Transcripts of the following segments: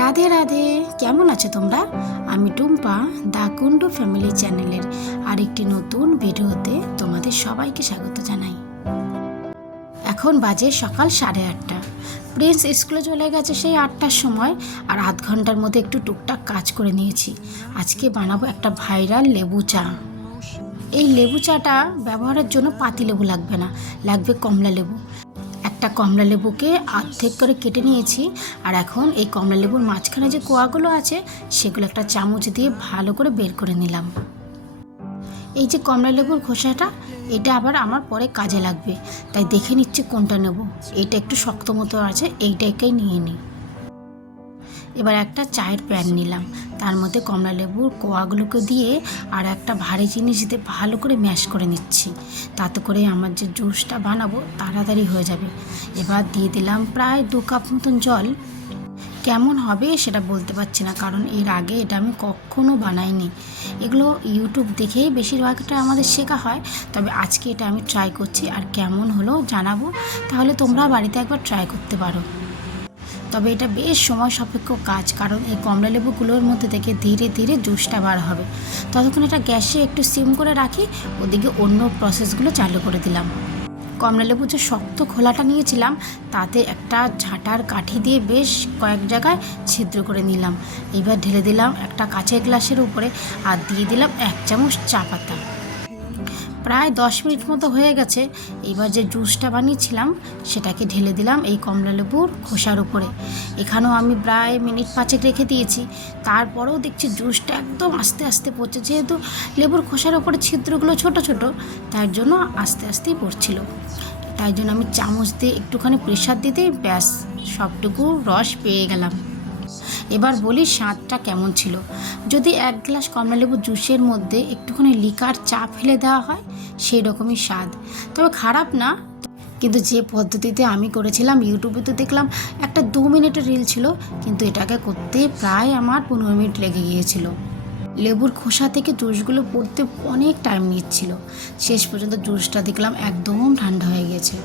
রাধে রাধে, কেমন আছো তোমরা? আমি টুম্পা, দা কুন্ডু ফ্যামিলি চ্যানেলের আরেকটি নতুন ভিডিওতে তোমাদের সবাইকে স্বাগত জানাই। এখন বাজে সকাল 8:30। প্রিন্স স্কুলে চলে গেছে সেই 8টার সময়, আর আধ ঘন্টার মধ্যে একটু টুকটাক কাজ করে নিয়েছি। আজকে বানাবো একটা ভাইরাল লেবু চা। এই লেবু চাটা ব্যবহারের জন্য পাতি লেবু লাগবে না, লাগবে কমলা লেবু। একটা কমলা লেবুকে অর্ধেক করে কেটে নিয়েছি, আর এখন এই কমলা লেবুর মাঝখানে যে কোয়াগুলো আছে সেগুলো একটা চামচ দিয়ে ভালো করে বের করে নিলাম। এই যে কমলা লেবুর খোসাটা, এটা আবার আমার পরে কাজে লাগবে, তাই দেখে নিচ্ছি কোনটা নেব। এইটা একটু শক্ত মতো আছে, এইটাকেই নিয়ে নিই। এবার একটা চায়ের প্যান নিলাম, তার মধ্যে কমলা লেবুর কোয়াগুলোকে দিয়ে আর একটা ভারী জিনিস দিয়ে ভালো করে ম্যাশ করে নিচ্ছি। তাতে করে আমার যে জুসটা বানাবো তাড়াতাড়ি হয়ে যাবে। এবার দিয়ে দিলাম প্রায় 2 কাপ মতন জল। কেমন হবে সেটা বলতে পারছি না, কারণ এর আগে এটা আমি কখনো বানাইনি। এগুলো ইউটিউব দেখেই বেশিরভাগটা আমাদের শেখা হয়, তবে আজকে এটা আমি ট্রাই করছি, আর কেমন হলো জানাবো। তাহলে তোমরা বাড়িতে একবার ট্রাই করতে পারো। তবে এটা বেশ সময় সাপেক্ষ কাজ, কারণ এই কমলা লেবুগুলোর মধ্যে থেকে ধীরে ধীরে জুসটা বার হবে। ততক্ষণ এটা গ্যাসে একটু সিম করে রাখি, ওদিকে অন্য প্রসেসগুলো চালু করে দিলাম। কমলা লেবু যে শক্ত খোলাটা নিয়েছিলাম, তাতে একটা ঝাঁটার কাঠি দিয়ে বেশ কয়েক জায়গায় ছিদ্র করে নিলাম। এবার ঢেলে দিলাম একটা কাঁচের গ্লাসের উপরে, আর দিয়ে দিলাম 1 চামচ চা পাতা। প্রায় 10 মিনিট মতো হয়ে গেছে। এবার যে জুসটা বানিয়েছিলাম সেটাকে ঢেলে দিলাম এই কমলা লেবুর খোসার উপরে। এখানেও আমি প্রায় মিনিট 5 রেখে দিয়েছি। তারপরেও দেখছি জুসটা একদম আস্তে আস্তে পড়ছে, যেহেতু লেবুর খোসার উপরে ছিদ্রগুলো ছোট ছোট, তার জন্য আস্তে আস্তেই পড়ছিল। তাই জন্য আমি চামচ দিয়ে একটুখানি প্রেশার দিতেই ব্যাস সবটুকু রস পেয়ে গেলাম। এবার বলি স্বাদটা কেমন ছিল। যদি 1 গ্লাস কমলালেবু জুসের মধ্যে একটুখানি লিকার চা ফেলে দেওয়া হয়, সেই রকমই স্বাদ। তবে খারাপ না, কিন্তু যে পদ্ধতিতে আমি করেছিলাম ইউটিউবে তো দেখলাম একটা 2 মিনিটের রিল ছিল, কিন্তু এটাকে করতে প্রায় আমার 15 মিনিট লেগে গিয়েছিল। লেবুর খোসা থেকে জুসগুলো পড়তে অনেক টাইম নিচ্ছিল। শেষ পর্যন্ত জুসটা দেখলাম একদম ঠান্ডা হয়ে গেছে।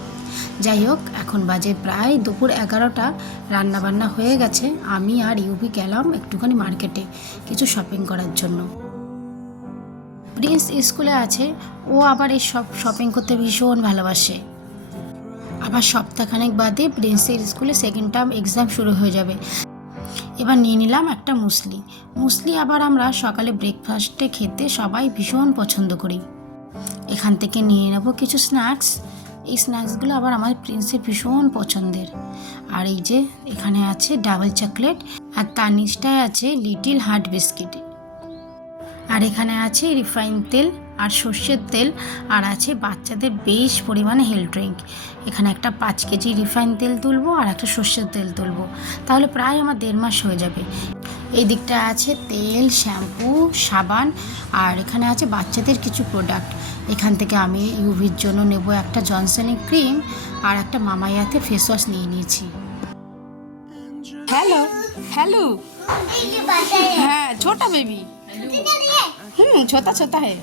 যাই হোক, এখন বাজে প্রায় দুপুর 11টা। রান্নাবান্না হয়ে গেছে। আমি আর ইউভি গেলাম একটুখানি মার্কেটে কিছু শপিং করার জন্য। প্রিন্স স্কুলে আছে, ও আবার এই সব শপিং করতে ভীষণ ভালোবাসে। আবার সপ্তাহখানেক বাদে প্রিন্সের স্কুলে সেকেন্ড টার্ম এক্সাম শুরু হয়ে যাবে। এবার নিয়ে নিলাম একটা মুসলি আবার আমরা সকালে ব্রেকফাস্টে খেতে সবাই ভীষণ পছন্দ করি। এখান থেকে নিয়ে নেব কিছু স্ন্যাক্স। এই স্ন্যাক্সগুলো আবার আমার প্রিন্সের ভীষণ পছন্দের। আর এই যে এখানে আছে ডাবল চকলেট, আর তার নিচটায় আছে লিটিল হার্ট বিস্কিট। আর এখানে আছে রিফাইন তেল আর সর্ষের তেল, আর আছে বাচ্চাদের বেশ পরিমাণে হেলথ ড্রিঙ্ক। এখানে একটা 5 কেজি রিফাইন তেল তুলবো আর একটা সর্ষের তেল তুলবো, তাহলে প্রায় আমার 1.5 মাস হয়ে যাবে। এই দিকটা আছে তেল, শ্যাম্পু, সাবান, আর এখানে আছে বাচ্চাদের কিছু প্রোডাক্ট। এখান থেকে আমি ইউভির জন্য নেব একটা জনসনের ক্রিম আর একটা মামায়াতে ফেস ওয়াশ নিয়ে নিয়েছি। हेलो हेलो हाँ छोटा बेबी छोटा छोटा है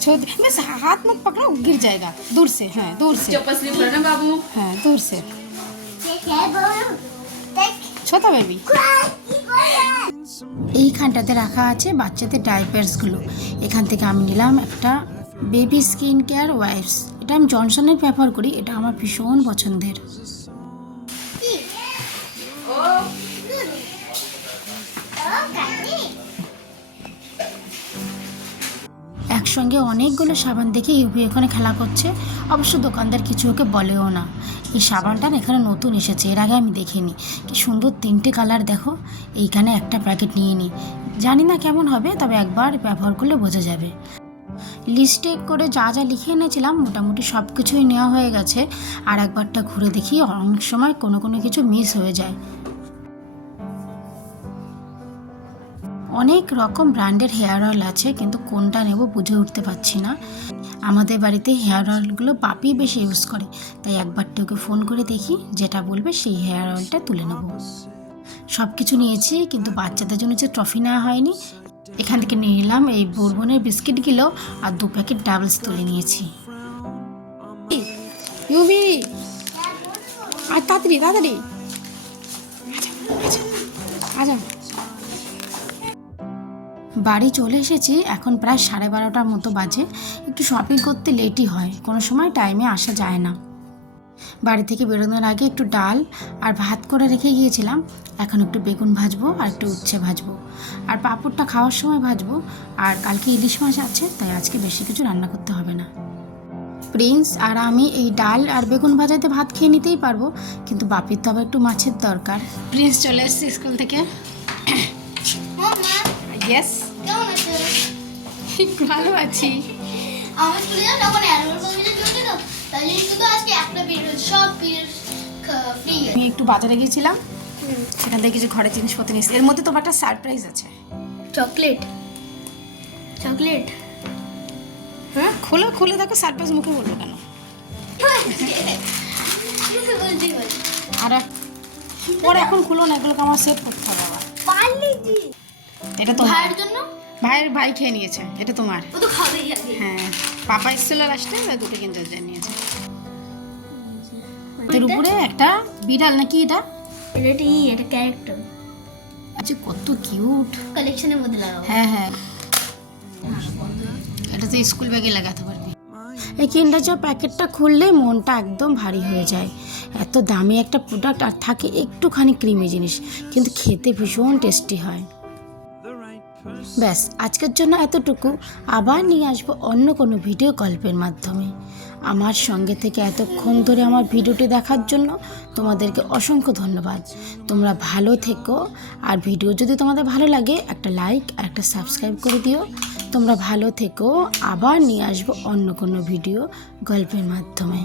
छोटी बस हाथ मत पकड़ो, गिर जाएगा दूर से। हाँ दूर से चप्पल स्लिप करो ना बाबू। हाँ दूर से छोटा बेबी। এইখানটাতে রাখা আছে বাচ্চাদের ডাইপার্সগুলো। এখান থেকে আমি নিলাম একটা বেবি স্কিন কেয়ার ওয়াইপস। এটা আমি জনসনের ব্যবহার করি, এটা আমার ভীষণ পছন্দের। একসঙ্গে অনেকগুলো সাবান দেখে ইউভি এখানে খেলা করছে। অবশ্য দোকানদার কিছু ওকে বলেও না। এই সাবানটা এখানে নতুন এসেছে, এর আগে আমি দেখিনি। কি সুন্দর 3টে কালার দেখো। এইখানে একটা প্যাকেট নিয়ে নিই, জানি না কেমন হবে, তবে একবার ব্যবহার করলে বোঝা যাবে। লিস্টে করে যা যা লিখে এনেছিলাম মোটামুটি সব কিছুই নেওয়া হয়ে গেছে। আর একবারটা ঘুরে দেখি, অনেক সময় কোনো কিছু মিস হয়ে যায়। অনেক রকম ব্র্যান্ডের হেয়ার অয়েল আছে, কিন্তু কোনটা নেব বুঝে উঠতে পারছি না। আমাদের বাড়িতে হেয়ার অয়েলগুলো পাপি বেশি ইউজ করে, তাই একবারটা ওকে ফোন করে দেখি, যেটা বলবে সেই হেয়ার অয়েলটা তুলে নেব। সব কিছু নিয়েছি, কিন্তু বাচ্চাদের জন্য যে ট্রফি নেওয়া হয়নি। এখান থেকে নিয়ে নিলাম এই বোরবনের বিস্কিটগুলো আর 2 প্যাকেট ডাবলস তুলে নিয়েছি। यूवी आज तातरी तातरी আচ্ছা বাড়ি চলে এসেছি, এখন প্রায় 12:30টার মতো বাজে। একটু শপিং করতে লেটই হয়, কোনো সময় টাইমে আসা যায় না। বাড়ি থেকে বেরোনোর আগে একটু ডাল আর ভাত করে রেখে গিয়েছিলাম, এখন একটু বেগুন ভাজবো আর একটু উচ্ছে ভাজবো, আর পাঁপড়টা খাওয়ার সময় ভাজবো। আর কালকে ইলিশ মাছ আছে, তাই আজকে বেশি কিছু রান্না করতে হবে না। প্রিন্স আর আমি এই ডাল আর বেগুন ভাজাতে ভাত খেয়ে নিতেই পারবো, কিন্তু বাপির তো আবার একটু মাছের দরকার। প্রিন্স চলে এসেছে স্কুল থেকে। ইয়েস, কেমন আছো? ভালো আছি। আমার স্কুলে যাও তখন অ্যানুয়াল ফাংশন চলছে তো, তাই জন্য শুধু আজকে একটা পিরিয়ড, সব পিরিয়ড ফ্রি। আমি একটু বাজারে গিয়েছিলাম, সেখান থেকে কিছু ঘরের জিনিসপত্র নিয়েছি। এর মধ্যে তোমার একটা সারপ্রাইজ আছে। চকলেট চকলেট হ্যাঁ, খোলো, খুলে দেখো। সারপ্রাইজ মুখে বলবো কেন? বলছি আর পরে এখন খুলো না, এগুলোকে আমার সেভ করতে হবে আবার। পারলিজি এটা তোমার ভাইয়ের জন্য, ভাই খেয়ে নিয়েছে, এটা তোমার। ও তো খাবেই আগে। হ্যাঁ, পাপা এসেছিল লাস্টে, দুটো কিনতে নিয়েছে। এর উপরে একটা বিড়াল নাকি এটা? এটা ক্যারেক্টার আচ্ছা, কত কিউট। কালেকশনের মধ্যে লাগাবো। হ্যাঁ, এটা তো স্কুল ব্যাগে লাগাতে পারবি। এই কিন্ডার জয় প্যাকেটটা খুললে মনটা একদম ভারী হয়ে যায়। এত দামি একটা প্রোডাক্ট, আর থাকে একটুখানি ক্রিমি জিনিস, কিন্তু খেতে ভীষণ টেস্টি হয়। ব্যাস, আজকের জন্য এতটুকু। আবার নিয়ে আসবো অন্য কোনো ভিডিও গল্পের মাধ্যমে। আমার সঙ্গে থেকে এতক্ষণ ধরে আমার ভিডিওটি দেখার জন্য তোমাদেরকে অসংখ্য ধন্যবাদ। তোমরা ভালো থেকো, আর ভিডিও যদি তোমাদের ভালো লাগে একটা লাইক আর একটা সাবস্ক্রাইব করে দিও। তোমরা ভালো থেকো, আবার নিয়ে আসবো অন্য কোনো ভিডিও গল্পের মাধ্যমে।